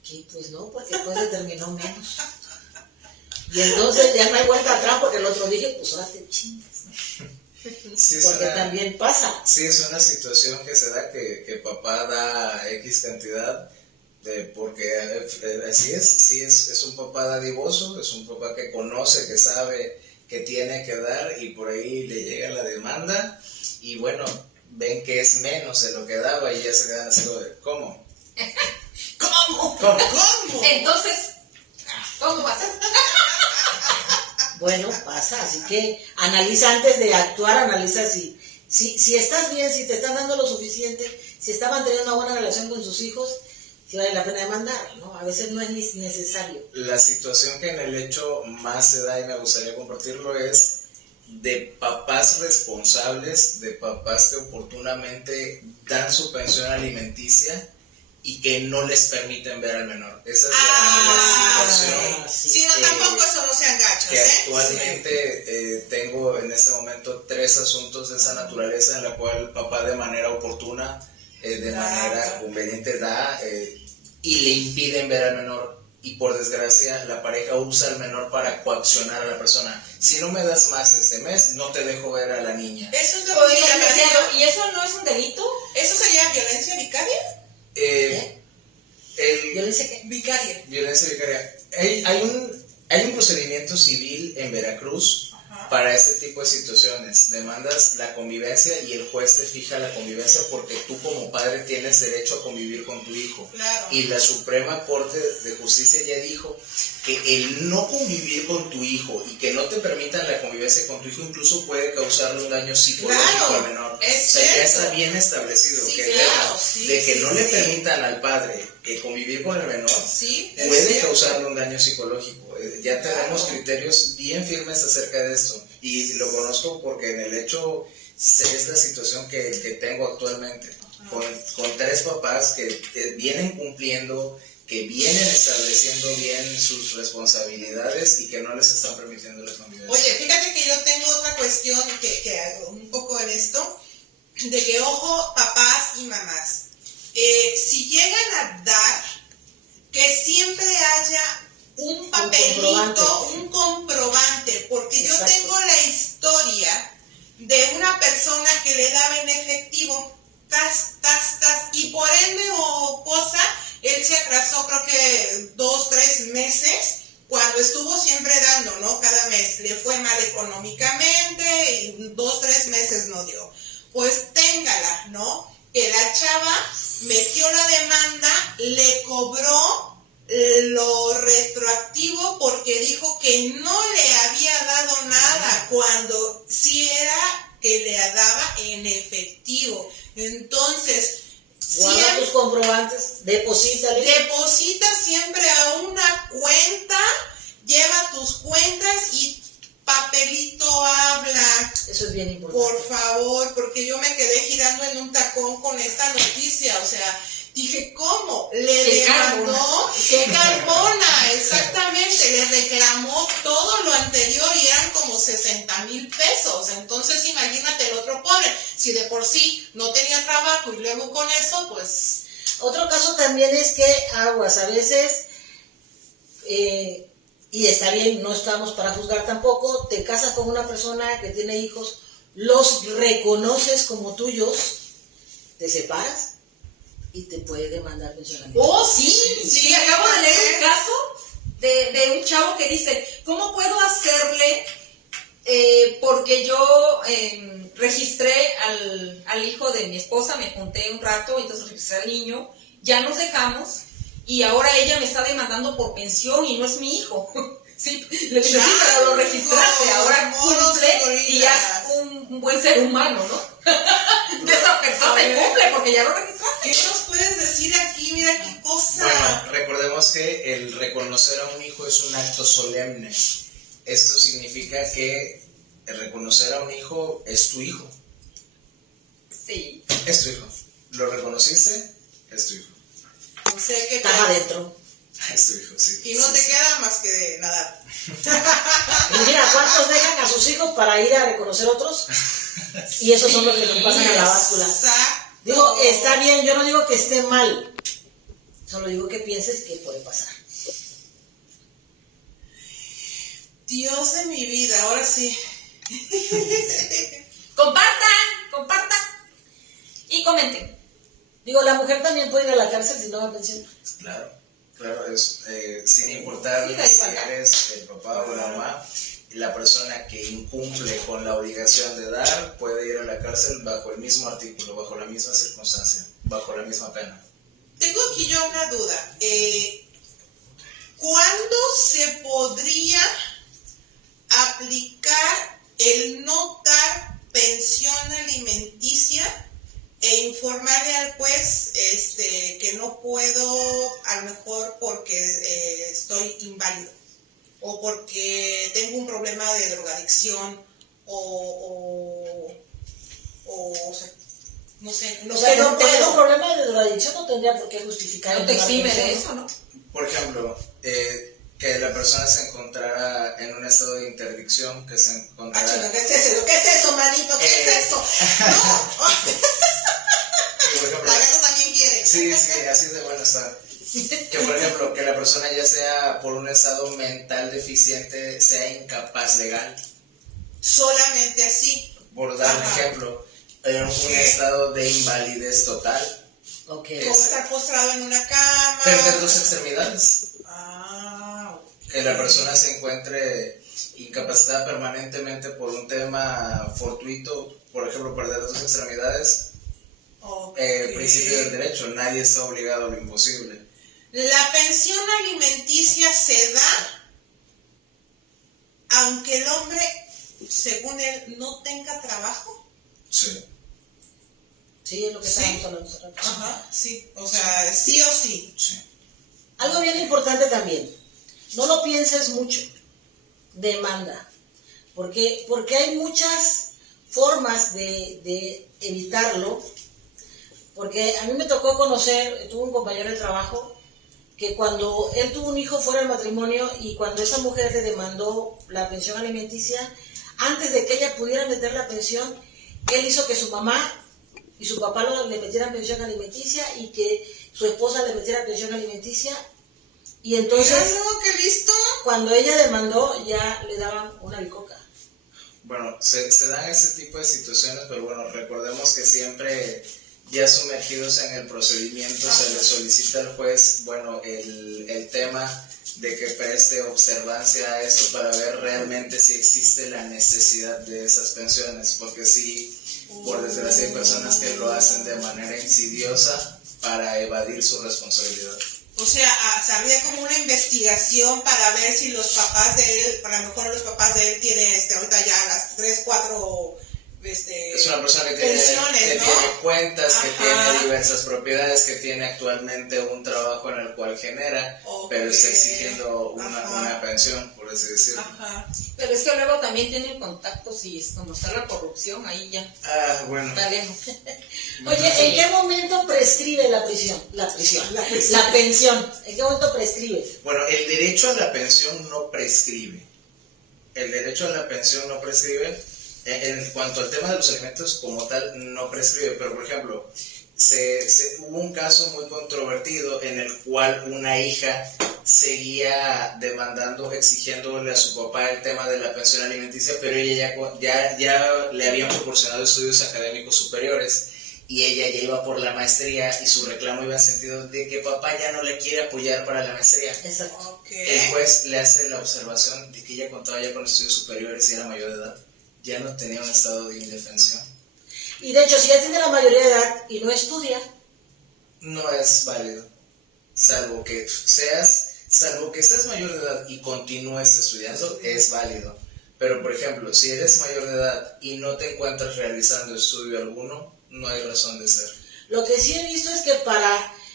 que pues no, porque después le terminó menos. Y entonces ya no hay vuelta atrás porque el otro dije, pues ahora te chingas, ¿no? Sí, Porque también pasa. Sí, es una situación que se da que papá da X cantidad, porque así es, sí es un papá dadivoso, es un papá que conoce, que sabe que tiene que dar y por ahí le llega la demanda y bueno, ven que es menos de lo que daba y ya se quedan así de, ¿cómo? ¿Cómo? Entonces, ¿cómo va a ser? Bueno, pasa, así que analiza antes de actuar, analiza si estás bien, si te están dando lo suficiente, si están manteniendo una buena relación con sus hijos, si vale la pena demandar, ¿no? A veces no es ni necesario. La situación que en el hecho más se da y me gustaría compartirlo es de papás responsables, de papás que oportunamente dan su pensión alimenticia y que no les permiten ver al menor. Esa es la situación Sí, no, tampoco eso no sean gachos, que actualmente tengo en este momento 3 asuntos de esa naturaleza en la cual el papá de manera oportuna, de manera conveniente da y le impiden ver al menor y por desgracia la pareja usa al menor para coaccionar a la persona. Si no me das más este mes, no te dejo ver a la niña. Eso es lo Oiga, que licenciado, ¿y eso no es un delito? ¿Eso sería violencia vicaria? Yo le sé que Vicaria. Violencia vicaria. Hay un procedimiento civil en Veracruz para este tipo de situaciones. Demandas la convivencia y el juez te fija la convivencia porque tú como padre tienes derecho a convivir con tu hijo. Claro. Y la Suprema Corte de Justicia ya dijo que el no convivir con tu hijo y que no te permitan la convivencia con tu hijo incluso puede causarle un daño psicológico al menor. Es o sea, ya cierto. está bien establecido Sí, que el claro, tema sí, de que sí, no le sí. permitan al padre convivir con el menor Sí, es puede cierto. causarle un daño psicológico. Ya tenemos Claro. criterios bien firmes acerca de esto y lo conozco porque en el hecho es la situación que tengo actualmente con 3 papás que vienen cumpliendo, que vienen estableciendo bien sus responsabilidades y que no les están permitiendo la convivencia. Oye, fíjate que yo tengo otra cuestión que un poco en esto, de que ojo, papás y mamás, si llegan a dar, que siempre haya un papelito, un comprobante, porque yo Exacto. tengo la historia de una persona que le daba en efectivo, y por ende o cosa, él se atrasó creo que 2, 3 meses, cuando estuvo siempre dando, ¿no? Cada mes, le fue mal económicamente y 2, 3 meses no dio. Pues téngala, ¿no? Que la chava metió la demanda, le cobró lo retroactivo porque dijo que no le había dado nada cuando sí era que le daba en efectivo. Entonces, Guarda tus comprobantes, deposítale. deposita siempre a una cuenta, lleva tus cuentas y papelito habla. Eso es bien importante. Por favor, porque yo me quedé girando en un tacón con esta noticia, o sea, dije, ¿cómo? Le ¡Qué demandó, qué carbona, exactamente, le reclamó todo lo anterior y eran como 60,000 pesos, entonces imagínate el otro pobre, si de por sí no tenía trabajo y luego con eso, pues... Otro caso también es que aguas, a veces, y está bien, no estamos para juzgar tampoco, te casas con una persona que tiene hijos, los reconoces como tuyos, te separas y te puede demandar pensión alimenticia. Oh, sí, acabo de leer un caso de un chavo que dice, ¿cómo puedo hacerle? Porque yo registré al hijo de mi esposa, me junté un rato, entonces registré al niño, ya nos dejamos y ahora ella me está demandando por pensión y no es mi hijo. Sí, le dije, sí, pero lo registraste, ahora cumple y ya es un buen ser humano, ¿no? De esa persona y cumple porque ya lo registraste. ¿Qué nos puedes decir aquí? Mira qué cosa. Bueno, recordemos que el reconocer a un hijo es un acto solemne. Esto significa que el reconocer a un hijo es tu hijo. Sí. Es tu hijo. ¿Lo reconociste? Es tu hijo. O sea que Estás adentro. Es tu hijo, sí. y no Sí, te sí. queda más que de nadar. Y mira, ¿cuántos dejan a sus hijos para ir a reconocer otros? Y esos son los que nos pasan a la báscula. Exacto. Digo, está bien, yo no digo que esté mal, solo digo que pienses que puede pasar. Dios de mi vida, ahora sí. Compartan y comenten. Digo, la mujer también puede ir a la cárcel si no va a pensión. Claro, claro, es, sin importar Sí, da si igualdad. eres el papá o la mamá, la persona que incumple con la obligación de dar puede ir a la cárcel bajo el mismo artículo, bajo la misma circunstancia, bajo la misma pena. Tengo aquí yo una duda. ¿Cuándo se podría aplicar el no dar pensión alimenticia e informarle al juez que no puedo, a lo mejor porque estoy inválido o porque tengo un problema de drogadicción o sea, no sé, O sea, que no no tengo puedo? problema de drogadicción, no tendría por qué justificar. No te una exime pensión, de ¿no? eso, ¿no? Por ejemplo, que la persona se encontrara en un estado de interdicción, que se Ah, encontrara... chinga, ¿qué es eso? ¿Qué es eso, manito? ¿Qué es eso? No. que, por ejemplo, La gata también quiere. sí, así de bueno está. Que por ejemplo, que la persona ya sea por un estado mental deficiente, sea incapaz legal. Solamente así. Por dar un Ajá. ejemplo, en un estado de invalidez total. Ok. Como estar postrado en una cama. Perder dos extremidades. Ah, Que la persona se encuentre incapacitada permanentemente por un tema fortuito, por ejemplo, perder dos extremidades. ok. Principio del derecho, nadie está obligado a lo imposible. La pensión alimenticia se da aunque el hombre, según él, no tenga trabajo. Sí. Sí, es lo que Sí. estábamos hablando hace rato. Ajá, sí. O sea, sí o sí. Sí. Algo bien importante también, no lo pienses mucho, demanda, porque hay muchas formas de evitarlo, porque a mí me tocó conocer, tuve un compañero de trabajo, que cuando él tuvo un hijo fuera del matrimonio y cuando esa mujer le demandó la pensión alimenticia, antes de que ella pudiera meter la pensión, él hizo que su mamá y su papá le metieran pensión alimenticia y que su esposa le metiera pensión alimenticia, Y entonces, Míralo, qué listo. cuando ella demandó, ya le daban una bicoca. Bueno, se dan ese tipo de situaciones, pero bueno, recordemos que siempre, ya sumergidos en el procedimiento, se le solicita al juez, bueno, el tema de que preste observancia a esto para ver realmente si existe la necesidad de esas pensiones, porque sí, por desgracia hay personas que lo hacen de manera insidiosa para evadir su responsabilidad. O sea, habría como una investigación para ver si los papás de él, a lo mejor los papás de él tienen ahorita ya las 3, 4 Es una persona que tiene, pensiones, que ¿no? tiene cuentas, que Ajá. tiene diversas propiedades, que tiene actualmente un trabajo en el cual genera, Ok. pero está exigiendo Ajá. una pensión, por así decirlo. Ajá. Pero es que luego también tienen contactos y como está la corrupción, ahí ya Ah, bueno. valemos. Oye, ¿en qué momento prescribe la prisión? La pensión. ¿En qué momento prescribe? Bueno, el derecho a la pensión no prescribe. El derecho a la pensión no prescribe. En cuanto al tema de los alimentos como tal, no prescribe. Pero, por ejemplo, hubo un caso muy controvertido en el cual una hija seguía demandando, exigiéndole a su papá el tema de la pensión alimenticia, pero ella ya le habían proporcionado estudios académicos superiores y ella ya iba por la maestría y su reclamo iba en sentido de que papá ya no le quiere apoyar para la maestría. Exacto. Ok. El juez le hace la observación de que ella contaba ya con estudios superiores y era mayor de edad. Ya no tenía un estado de indefensión. Y de hecho, si ya tiene la mayoría de edad y no estudia, No es válido. Salvo que estés mayor de edad y continúes estudiando, es válido. Pero, por ejemplo, si eres mayor de edad y no te encuentras realizando estudio alguno, no hay razón de ser. lo que sí he visto es que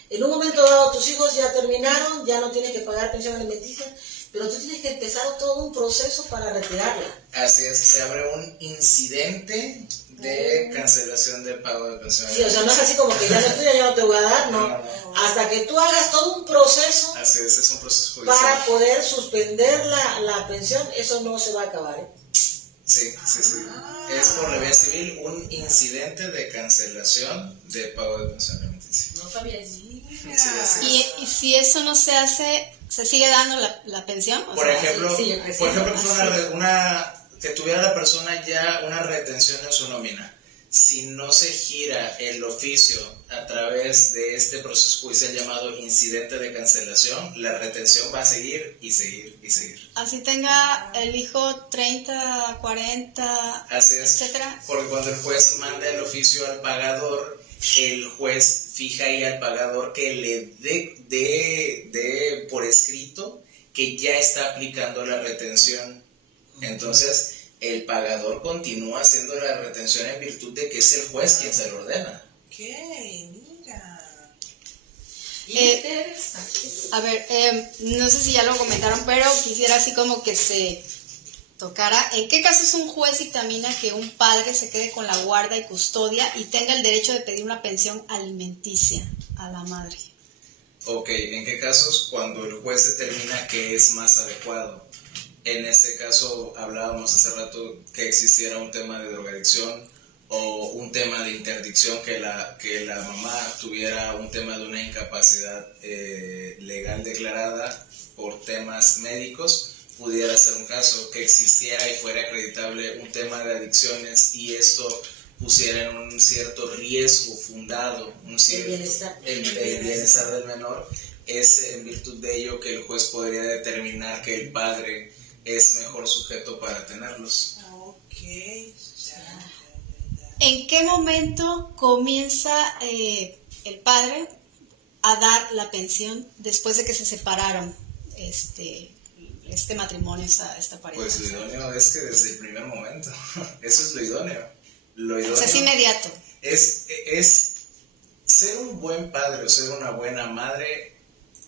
en un momento dado tus hijos ya terminaron, ya no tienes que pagar pensión alimenticia, pero tú tienes que empezar todo un proceso para retirarla. Así es, se abre un incidente de cancelación del pago de pensión. Sí, o sea, no es así como que ya no estudia, ya no te voy a dar, no. No. Hasta que tú hagas todo un proceso Así es un proceso judicial. para poder suspender la pensión, eso no se va a acabar, ¿eh? Sí. Es por la vía civil un incidente de cancelación de pago de pensión alimenticia. No sabía eso. Y si eso no se hace, ¿se sigue dando la pensión? O Por sea, ejemplo, sí, yo creo que que fuera que tuviera la persona ya una retención en su nómina. Si no se gira el oficio a través de este proceso judicial llamado incidente de cancelación, la retención va a seguir y seguir y seguir. así tenga el hijo 30, 40, Así es. etcétera. Porque cuando el juez manda el oficio al pagador, el juez fija ahí al pagador que le dé por escrito que ya está aplicando la retención. Entonces, el pagador continúa haciendo la retención en virtud de que es el juez quien se lo ordena. Ok, mira. Interesante. A ver, no sé si ya lo comentaron, pero quisiera así como que se tocara. ¿En qué casos un juez dictamina que un padre se quede con la guarda y custodia y tenga el derecho de pedir una pensión alimenticia a la madre? Ok, ¿en qué casos? Cuando el juez determina que es más adecuado. En este caso hablábamos hace rato que existiera un tema de drogadicción o un tema de interdicción, que la mamá tuviera un tema de una incapacidad legal declarada por temas médicos, pudiera ser un caso que existiera y fuera acreditable un tema de adicciones y esto pusiera en un cierto riesgo fundado el bienestar del menor. Es en virtud de ello que el juez podría determinar que el padre es mejor sujeto para tenerlos. Ok. ¿En qué momento comienza el padre a dar la pensión después de que se separaron este matrimonio, esta pareja? Pues lo idóneo es que desde el primer momento. Eso es lo idóneo. O sea, es inmediato. Es ser un buen padre o ser una buena madre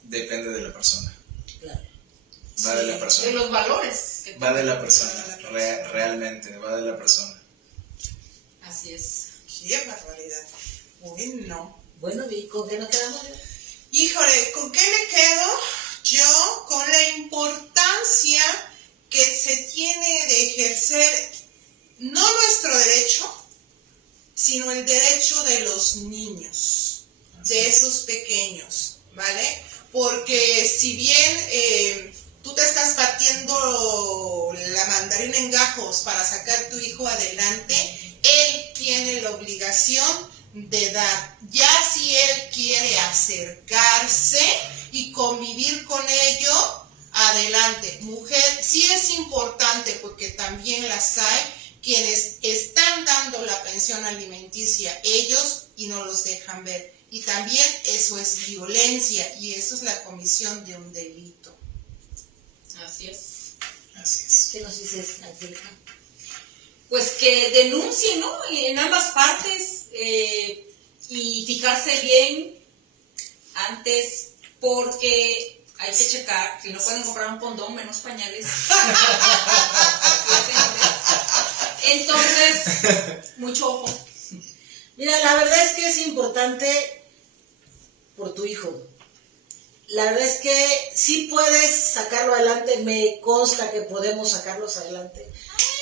depende de la persona. Claro. Va de la persona. De los valores. Va de la persona. Realmente, va de la persona. Así es. Qué barbaridad. Bueno. Bueno, ¿y con qué nos quedamos? Híjole, ¿con qué me quedo? Yo con la importancia que se tiene de ejercer no nuestro derecho, sino el derecho de los niños, de esos pequeños, ¿vale? porque si bien tú te estás partiendo la mandarina en gajos para sacar tu hijo adelante, él tiene la obligación de dar. Ya si él quiere acercarse y convivir con ello, adelante. Mujer, sí es importante, porque también las hay quienes están dando la pensión alimenticia ellos y no los dejan ver. Y también eso es violencia y eso es la comisión de un delito. Así es. Así es. ¿Qué nos dices, Angélica? Pues que denuncien, ¿no? En ambas partes y fijarse bien antes, porque hay que checar, si no pueden comprar un condón, menos pañales. Entonces, mucho ojo. Mira, la verdad es que es importante por tu hijo. La verdad es que sí puedes sacarlo adelante, me consta que podemos sacarlos adelante,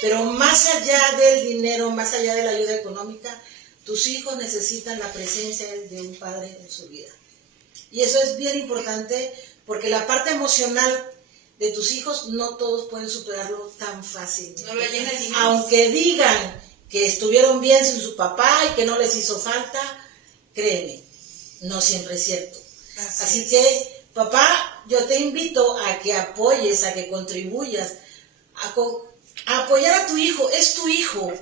pero más allá del dinero, más allá de la ayuda económica, tus hijos necesitan la presencia de un padre en su vida. Y eso es bien importante, porque la parte emocional de tus hijos no todos pueden superarlo tan fácilmente. No lo llena el dinero. Aunque digan que estuvieron bien sin su papá y que no les hizo falta, créeme, no siempre es cierto. Así que, papá, yo te invito a que apoyes, a que contribuyas, a apoyar a tu hijo. Es tu hijo.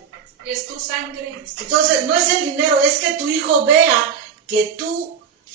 Es tu sangre. Entonces, no es el dinero, es que tu hijo vea que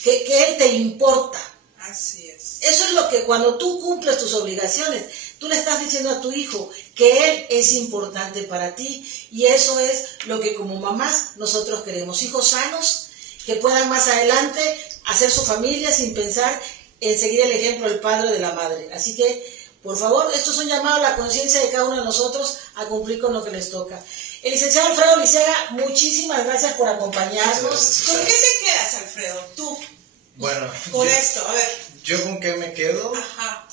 que él te importa. Así es. Eso es lo que cuando tú cumples tus obligaciones, tú le estás diciendo a tu hijo que él es importante para ti, y eso es lo que como mamás nosotros queremos. Hijos sanos que puedan más adelante hacer su familia sin pensar en seguir el ejemplo del padre o de la madre. Así que, por favor, esto es un llamado a la conciencia de cada uno de nosotros a cumplir con lo que les toca. El licenciado Alfredo Liceaga, muchísimas gracias por acompañarnos. ¿Con qué te quedas, Alfredo? Tú, Bueno, con esto, a ver. ¿yo con qué me quedo? Ajá.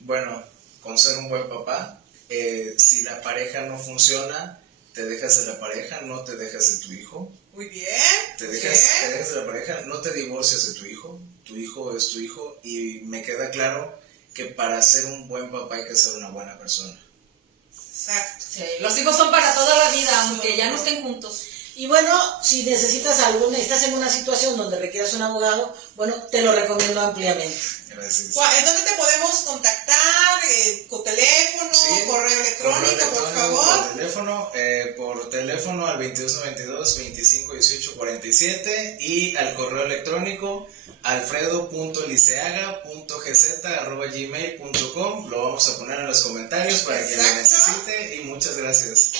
Bueno, con ser un buen papá. Si la pareja no funciona, te dejas de la pareja, no te dejas de tu hijo. Muy bien. Te dejas de la pareja, no te divorcias de tu hijo. Tu hijo es tu hijo, y me queda claro que para ser un buen papá hay que ser una buena persona. Exacto. Sí, los hijos son para toda la vida, aunque ya no estén juntos. Y bueno, si necesitas estás en una situación donde requieras un abogado, bueno, te lo recomiendo ampliamente. Gracias. ¿Dónde te podemos contactar? ¿Con teléfono? Sí, ¿Correo electrónico, por favor? Por teléfono al 2292-251847 y al correo electrónico alfredo.liceaga.gz@gmail.com. Lo vamos a poner en los comentarios para quien lo necesite, y muchas gracias.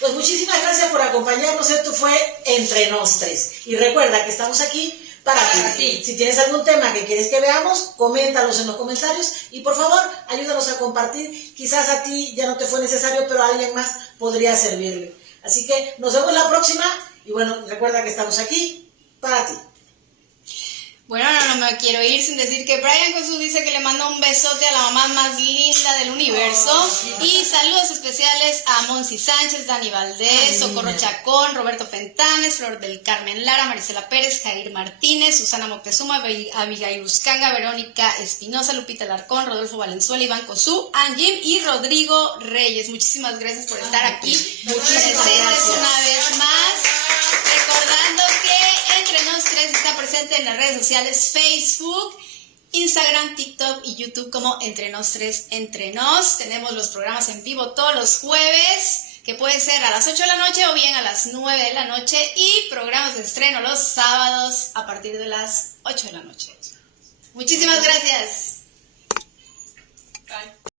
Pues muchísimas gracias por acompañarnos. Esto fue Entre Nos Tres. Y recuerda que estamos aquí para ti. Si tienes algún tema que quieres que veamos, coméntalos en los comentarios y por favor, ayúdanos a compartir. Quizás a ti ya no te fue necesario, pero a alguien más podría servirle. Así que nos vemos la próxima y bueno, recuerda que estamos aquí para ti. Bueno, no me quiero ir sin decir que Brian Josu dice que le manda un besote a la mamá más linda del universo. Y saludos especiales a Monsi Sánchez, Dani Valdés, Socorro Chacón, Roberto Fentanes, Flor del Carmen Lara, Marisela Pérez, Jair Martínez, Susana Moctezuma, Abigail Uscanga, Verónica Espinosa, Lupita Larcón, Rodolfo Valenzuela, Iván Cosú, Angim y Rodrigo Reyes. Muchísimas gracias por estar aquí presentes una vez más. Recordando que Entre Nos Tres está presente en las redes sociales Facebook, Instagram, TikTok y YouTube como Entre Nos Tres Entre Nos. Tenemos los programas en vivo todos los jueves, que puede ser a las 8 de la noche o bien a las 9 de la noche, y programas de estreno los sábados a partir de las 8 de la noche. Muchísimas gracias. Bye.